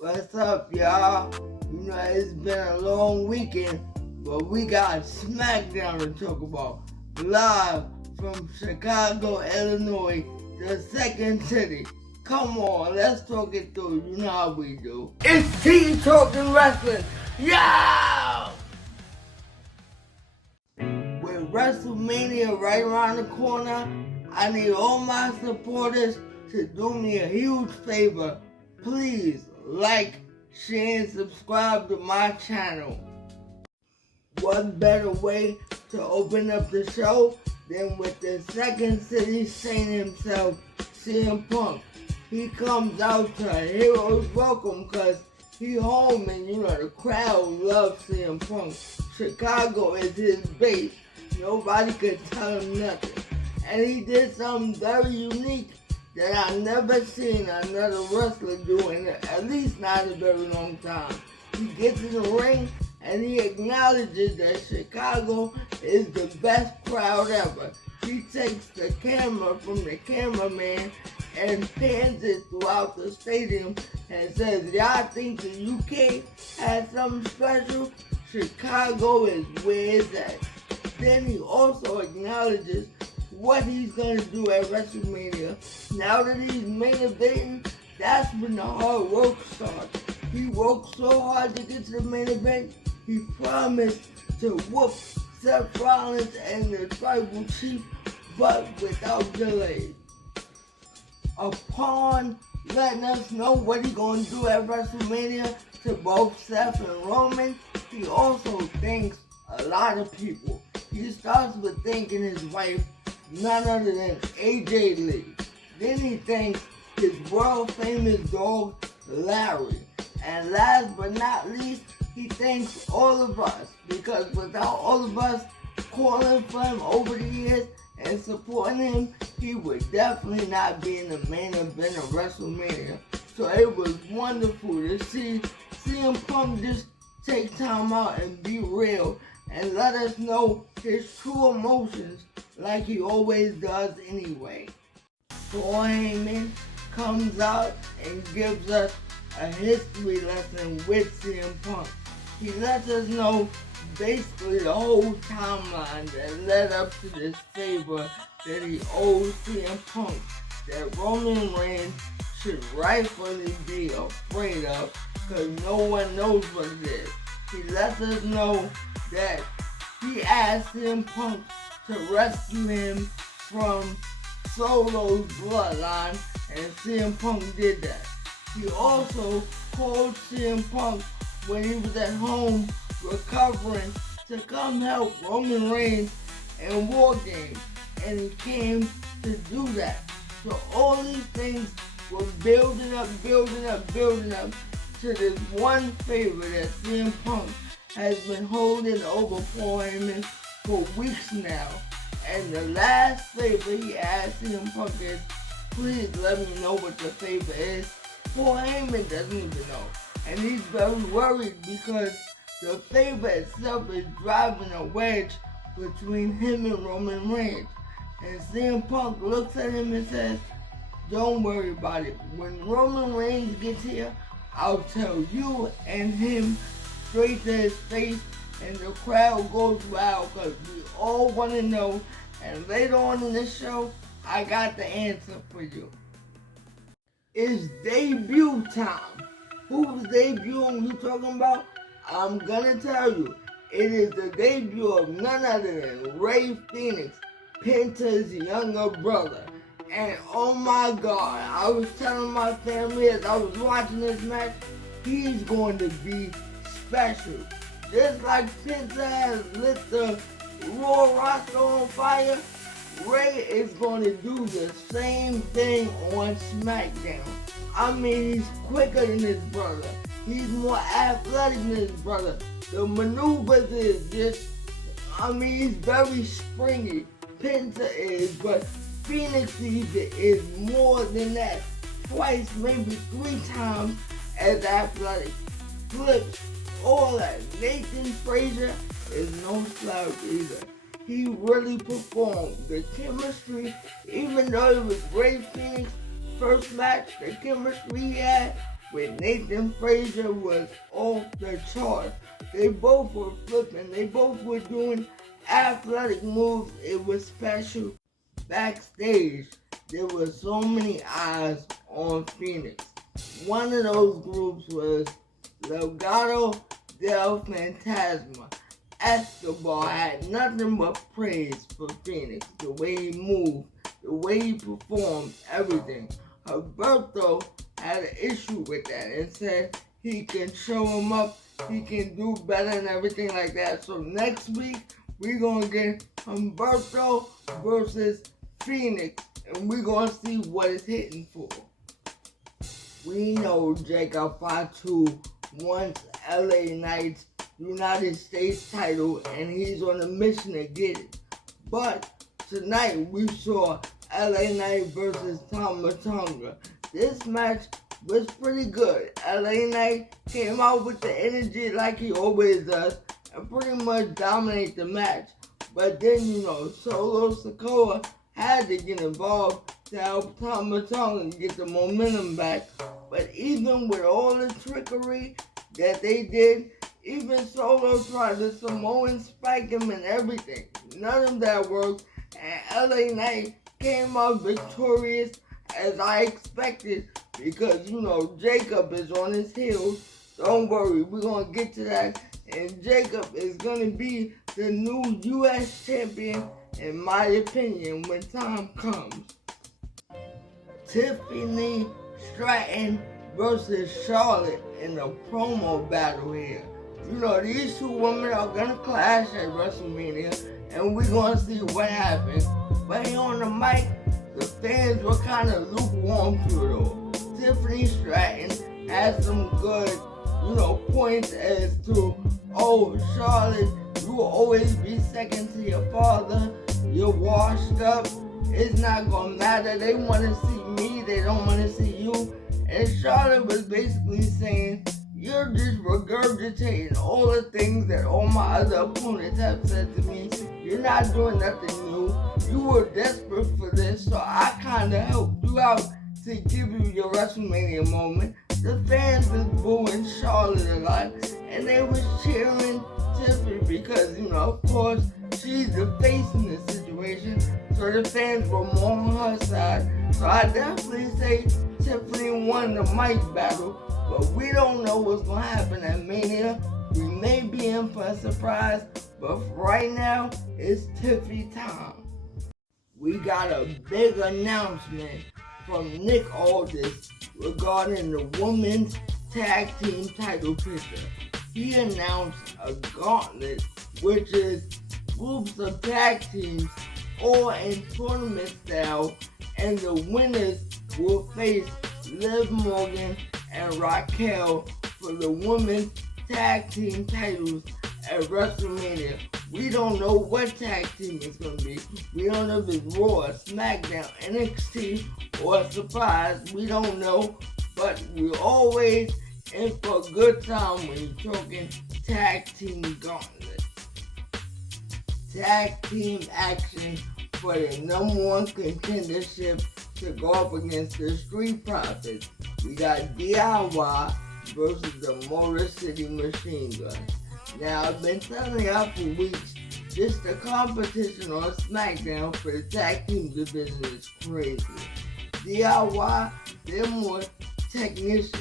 What's up, y'all? It's been a long weekend, but we got Smackdown to talk about. Live from Chicago, Illinois, the second city. Come on, let's talk it through. You know how we do. It's T Talking Wrestling. Yeah! With WrestleMania right around the corner, I need all my supporters to do me a huge favor. Please like, share, and subscribe to my channel. What better way to open up the show than with the second city saint himself, CM Punk. He comes out to a hero's welcome because he home and the crowd loves CM Punk. Chicago is his base. Nobody could tell him nothing. And he did something very unique that I've never seen another wrestler do in at least not a very long time. He gets in the ring and he acknowledges that Chicago is the best crowd ever. He takes the camera from the cameraman and pans it throughout the stadium and says, y'all think the UK has something special? Chicago is where it's at. Then he also acknowledges what he's going to do at WrestleMania. Now that he's main eventing, that's when the hard work starts. He worked so hard to get to the main event, he promised to whoop Seth Rollins and the Tribal Chief, but without delay. Upon letting us know what he's going to do at WrestleMania to both Seth and Roman, he also thanks a lot of people. He starts with thanking his wife, none other than AJ Lee. Then he thanks his world famous dog, Larry. And last but not least, he thanks all of us, because without all of us calling for him over the years and supporting him, he would definitely not be in the main event of WrestleMania. So it was wonderful to see CM Punk just take time out and be real and let us know his true emotions like he always does anyway. Paul Heyman comes out and gives us a history lesson with CM Punk. He lets us know basically the whole timeline that led up to this favor that he owes CM Punk, that Roman Reigns should rightfully be afraid of because no one knows what it is. He lets us know that he asked CM Punk to rescue him from Solo's bloodline, and CM Punk did that. He also called CM Punk when he was at home recovering to come help Roman Reigns in War Games, and he came to do that. So all these things were building up to this one favor that CM Punk has been holding over Paul Heyman for weeks now. And the last favor he asked CM Punk is, please let me know what the favor is. Paul Heyman doesn't even know. And he's very worried because the favor itself is driving a wedge between him and Roman Reigns. And CM Punk looks at him and says, don't worry about it. When Roman Reigns gets here, I'll tell you and him straight to his face, and the crowd goes wild because we all want to know. And later on in the show, I got the answer for you. It's debut time. Who's debuting you talking about? I'm gonna tell you. It is the debut of none other than Rey Fenix, Penta's younger brother. And oh my God, I was telling my family as I was watching this match, he's going to be special. Just like Penta has lit the Raw roster on fire, Rey is going to do the same thing on Smackdown. I mean, he's quicker than his brother. He's more athletic than his brother. The maneuvers is just, he's very springy. Penta is, but Phoenix is more than that. Twice, maybe 3 times as athletic. Flips, all that. Nathan Frazier is no slouch either. He really performed. The chemistry, even though it was Rey Fenix first match, the chemistry he had with Nathan Frazier was off the charts. They both were flipping. They both were doing athletic moves. It was special. Backstage, there were so many eyes on Phoenix. One of those groups was Legado del Fantasma. Escobar had nothing but praise for Phoenix. The way he moved, the way he performed, everything. Alberto had an issue with that and said he can show him up, he can do better and everything like that. So next week, we're going to get Humberto versus Phoenix, and we're going to see what it's hitting for. We know Jacob Fatu wants LA Knight's United States title, and he's on a mission to get it. But tonight, we saw LA Knight versus Tama Tonga. This match was pretty good. LA Knight came out with the energy like he always does and pretty much dominate the match. But then, Solo Sikoa had to get involved to help Tama Tonga get the momentum back. But even with all the trickery that they did, even Solo tried to Samoan spike him and everything. None of that worked, and LA Knight came out victorious as I expected because, Jacob is on his heels. Don't worry, we're going to get to that. And Jacob is going to be the new U.S. champion, in my opinion, when time comes. Tiffany Stratton versus Charlotte in a promo battle here. These two women are going to clash at WrestleMania, and we're going to see what happens. But here on the mic, the fans were kind of lukewarm to it all. Tiffany Stratton had some good, points as to, Charlotte, you will always be second to your father. You're washed up. It's not going to matter. They want to see me. They don't want to see you. And Charlotte was basically saying, you're just regurgitating all the things that all my other opponents have said to me. You're not doing nothing new. You were desperate for this, so I kind of helped you out to give you your WrestleMania moment. The fans was booing Charlotte a lot, and they was cheering Tiffany because, of course, she's the face in this situation, so the fans were more on her side. So I definitely say Tiffany won the mic battle, but we don't know what's going to happen at Mania. We may be in for a surprise, but right now, it's Tiffy time. We got a big announcement from Nick Aldis regarding the women's tag team title picture. He announced a gauntlet, which is groups of tag teams all in tournament style, and the winners will face Liv Morgan and Raquel for the women's tag team titles at WrestleMania. We don't know what tag team it's going to be. We don't know if it's Raw, Smackdown, NXT, or a surprise. We don't know. But we're always in for a good time when you're talking tag team gauntlet. Tag team action for the #1 contendership to go up against the Street Profits. We got DIY versus the Motor City Machine Guns. Now, I've been telling y'all for weeks, just the competition on SmackDown for the tag team division is crazy. DIY, they're more technicians.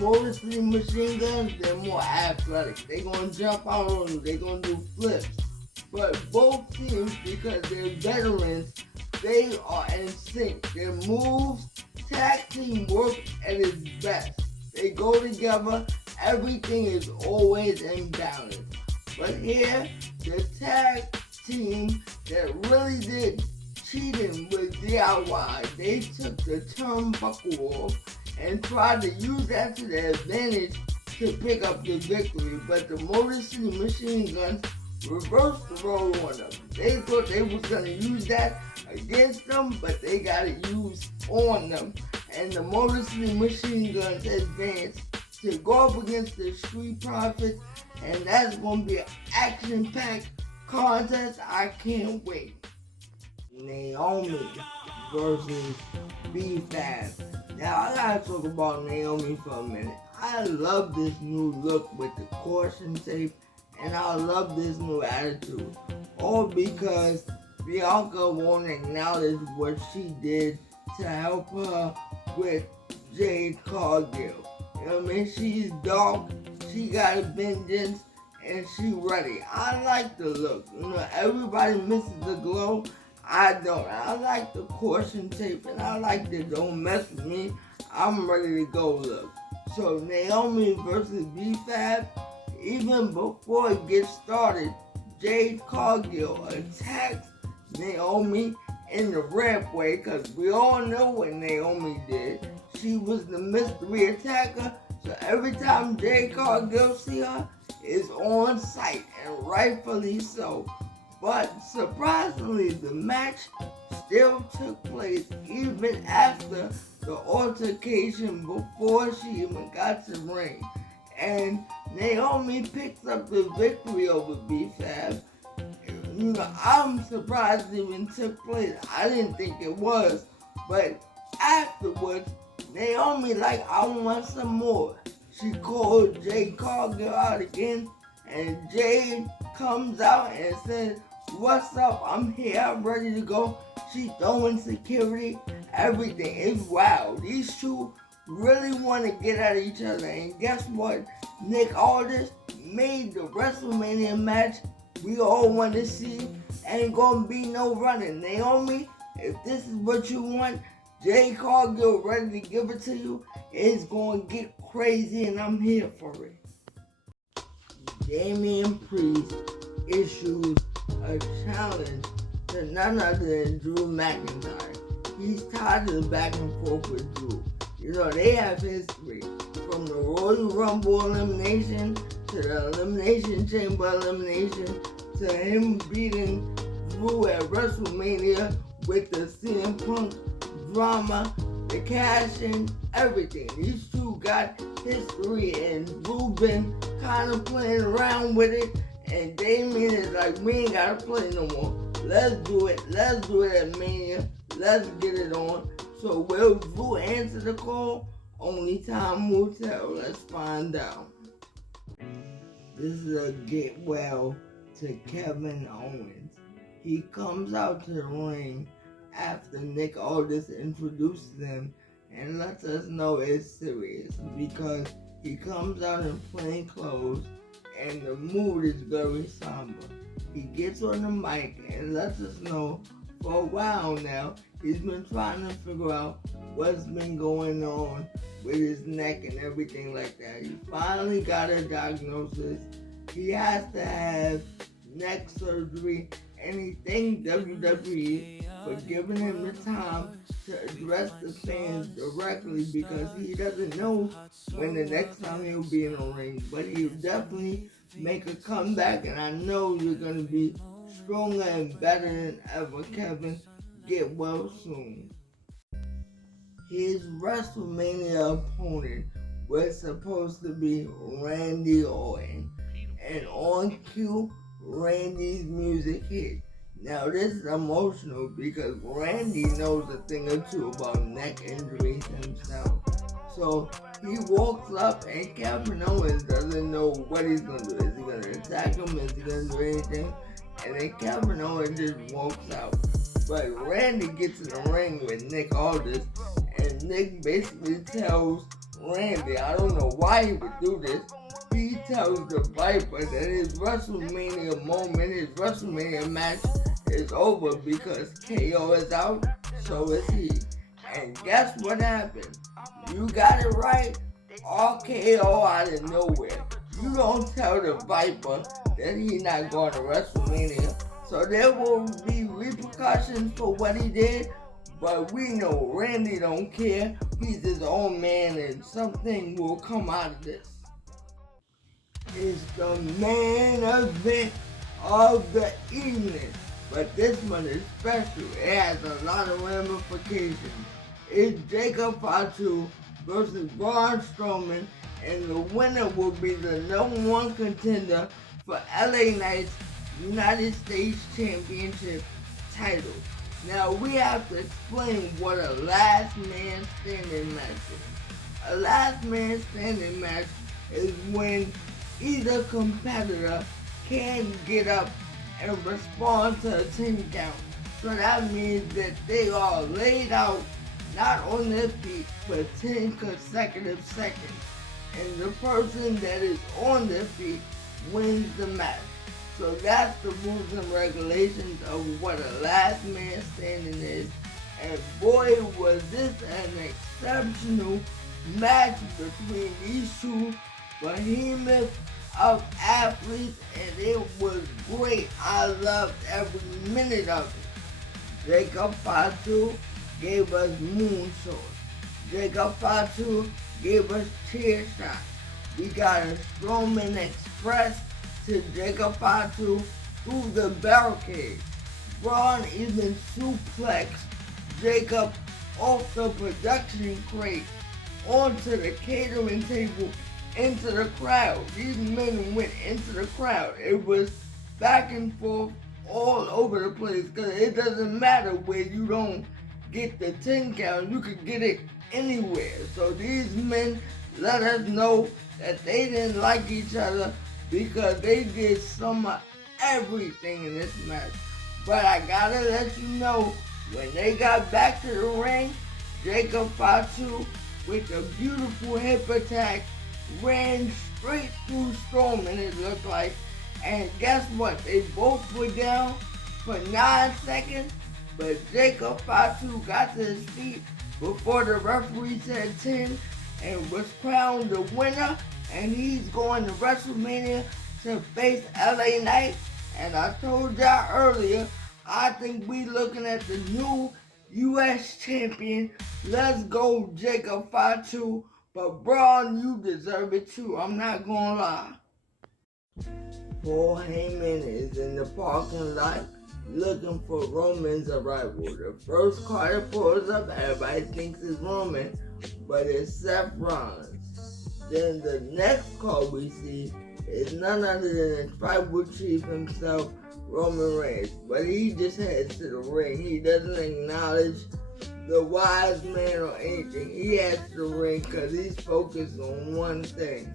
Motor City Machine Guns, they're more athletic. They're going to jump out on you. They're going to do flips. But both teams, because they're veterans, they are in sync. Their moves, tag team work at its best. They go together. Everything is always in balance. But here, the tag team that really did cheating with DIY, they took the turnbuckle off and tried to use that to their advantage to pick up the victory. But the Motor City Machine Guns reversed the role on them. They thought they was going to use that against them, but they got it used on them. And the Motor City Machine Guns advanced to go up against the Street Profits, and that's going to be an action-packed contest. I can't wait. Naomi versus B-Fab. Now I gotta talk about Naomi for a minute. I love this new look with the caution tape, and I love this new attitude. All because Bianca won't acknowledge what she did to help her with Jade Cargill. You know what I mean? She's dark, she got a vengeance, and she ready. I like the look. You know, everybody misses the glow. I don't. I like the caution tape, and I like the don't mess with me. I'm ready to go look. So Naomi versus B-Fab, even before it gets started, Jade Cargill attacks Naomi in the rampway, because we all know what Naomi did. She was the mystery attacker, so every time Jade Cargill see her, it's on sight, and rightfully so. But surprisingly, the match still took place even after the altercation before she even got to the ring. And Naomi picks up the victory over B-Fab. You know, I'm surprised it even took place. I didn't think it was. But afterwards, Naomi I want some more. She called Jade Cargill out again, and Jade comes out and says, "What's up? I'm here. I'm ready to go." She throwing security. Everything is wild. These two really want to get at each other. And guess what? Nick Aldis made the WrestleMania match we all want to see. Ain't gonna be no running. Naomi, if this is what you want, Jade Cargill ready to give it to you. It's gonna get crazy, and I'm here for it. Damian Priest issues a challenge to none other than Drew McIntyre. He's tired of the back and forth with Drew. You know, they have history. From the Royal Rumble elimination to the Elimination Chamber elimination to him beating Drew at WrestleMania with the CM Punk drama, the cash-in, everything. These two got history, and Drew been kind of playing around with it, and Damian is like, we ain't gotta play no more. Let's do it. Let's do it at Mania. Let's get it on. So will Drew answer the call? Only time will tell. Let's find out. This is a get well to Kevin Owens. He comes out to the ring after Nick Aldis introduces him and lets us know it's serious, because he comes out in plain clothes and the mood is very somber. He gets on the mic and lets us know for a while now he's been trying to figure out what's been going on with his neck and everything like that. He finally got a diagnosis. He has to have neck surgery, and he thanked WWE for giving him the time to address the fans directly, because he doesn't know when the next time he'll be in the ring, but he'll definitely make a comeback, and I know you're going to be stronger and better than ever. Kevin, get well soon. His WrestleMania opponent was supposed to be Randy Orton, and on cue, Randy's music hit. Now this is emotional because Randy knows a thing or two about neck injuries himself. So he walks up and Kevin Owens doesn't know what he's going to do. Is he going to attack him? Is he going to do anything? And then Kevin Owens just walks out. But Randy gets in the ring with Nick Aldis, and Nick basically tells Randy, I don't know why he would do this, he tells the Viper that his WrestleMania moment, his WrestleMania match is over because KO is out, so is he. And guess what happened? You got it right, RKO out of nowhere. You don't tell the Viper that he's not going to WrestleMania, so there will be repercussions for what he did, but we know Randy don't care. He's his own man, and something will come out of this. It's the main event of the evening, but this one is special. It has a lot of ramifications. It's Jacob Fatu versus Braun Strowman, and the winner will be the #1 contender for LA Knight's United States Championship title. Now we have to explain what a last man standing match is. A last man standing match is when either competitor can't get up and respond to a 10 count. So that means that they are laid out, not on their feet, for 10 consecutive seconds. And the person that is on their feet wins the match. So that's the rules and regulations of what a last man standing is. And boy, was this an exceptional match between these two behemoths of athletes, and it was great. I loved every minute of it. Jacob Fatu gave us moonsaults. Jacob Fatu gave us chair shots. We got a Strowman Express to Jacob Fatu through the barricade. Braun even suplexed Jacob off the production crate onto the catering table into the crowd. These men went into the crowd. It was back and forth all over the place, because it doesn't matter where you don't get the 10 count, you could get it anywhere. So these men let us know that they didn't like each other because they did some of everything in this match. But I gotta let you know, when they got back to the ring, Jacob Fatu with a beautiful hip attack ran straight through Strowman, it looked like. And guess what? They both were down for 9 seconds, but Jacob Fatu got to his feet before the referee said 10 and was crowned the winner. And he's going to WrestleMania to face LA Knight. And I told y'all earlier, I think we looking at the new U.S. champion. Let's go, Jacob Fatu. But Braun, you deserve it too. I'm not gonna lie. Paul Heyman is in the parking lot looking for Roman's arrival. The first car that pulls up, everybody thinks it's Roman, but it's Seth Rollins. Then the next car we see is none other than the tribal chief himself, Roman Reigns. But he just heads to the ring. He doesn't acknowledge the wise man or anything. He heads to the ring because he's focused on one thing.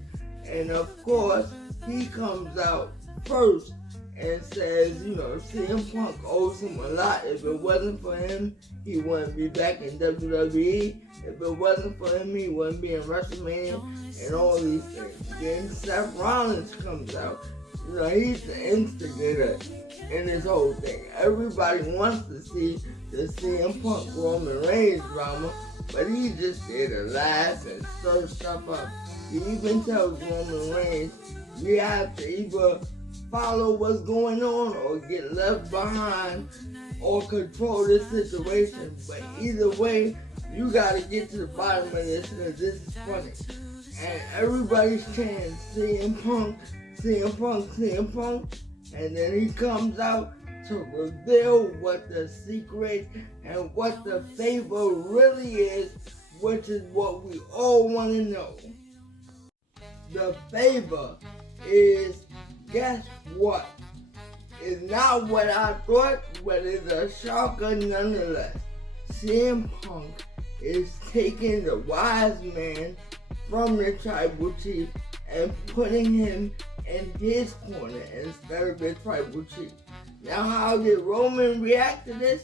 And of course, he comes out first and says, you know, CM Punk owes him a lot. If it wasn't for him, he wouldn't be back in WWE. If it wasn't for him, he wouldn't be in WrestleMania and all these things. Then Seth Rollins comes out. You know, he's the instigator in this whole thing. Everybody wants to see the CM Punk Roman Reigns drama, but he's just there to laugh and stir stuff up. He even tells Roman Reigns, we have to either follow what's going on or get left behind or control this situation. But either way, you gotta get to the bottom of this because this is funny. And everybody's chanting CM Punk, CM Punk, CM Punk. And then he comes out to reveal what the secret and what the favor really is, which is what we all want to know. The favor is, guess what? It's not what I thought, but it's a shocker nonetheless. CM Punk is taking the wise man from the tribal chief and putting him in his corner instead of the tribal chief. Now, how did Roman react to this?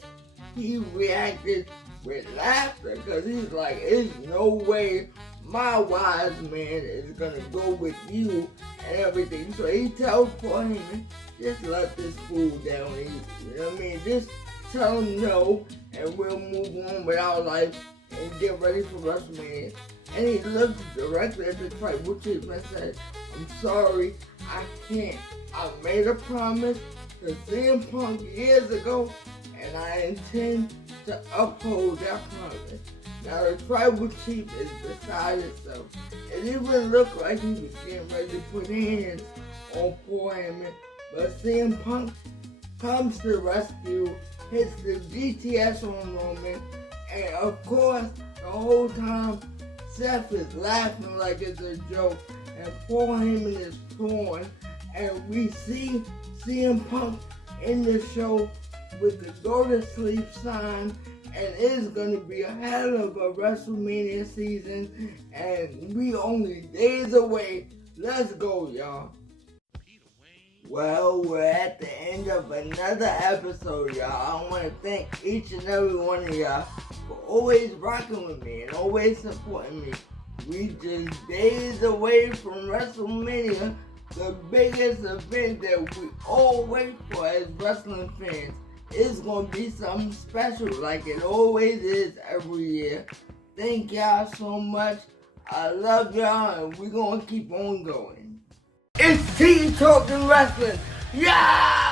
He reacted with laughter because he's like, there's no way my wise man is gonna go with you and everything. So he tells Paul Heyman, just let this fool down easy. You know what I mean? Just tell him no, and we'll move on with our life and get ready for WrestleMania. And he looks directly at the tribal chief and says, I'm sorry, I can't. I made a promise to CM Punk years ago, and I intend to uphold that promise. Now the tribal chief is beside itself. It even looked like he was getting ready to put hands on Paul Heyman, but CM Punk comes to the rescue, hits the GTS on Roman, and of course, the whole time, Seth is laughing like it's a joke, and Paul Heyman is torn, and we see CM Punk in the show with the go to sleep sign, and it's gonna be a hell of a WrestleMania season, and we only days away. Let's go, y'all. Well, we're at the end of another episode, y'all. I want to thank each and every one of y'all for always rocking with me and always supporting me. We just days away from WrestleMania, the biggest event that we all wait for as wrestling fans. It's going to be something special like it always is every year. Thank y'all so much. I love y'all, and we're going to keep on going. It's Teen Talking Wrestling. Yeah!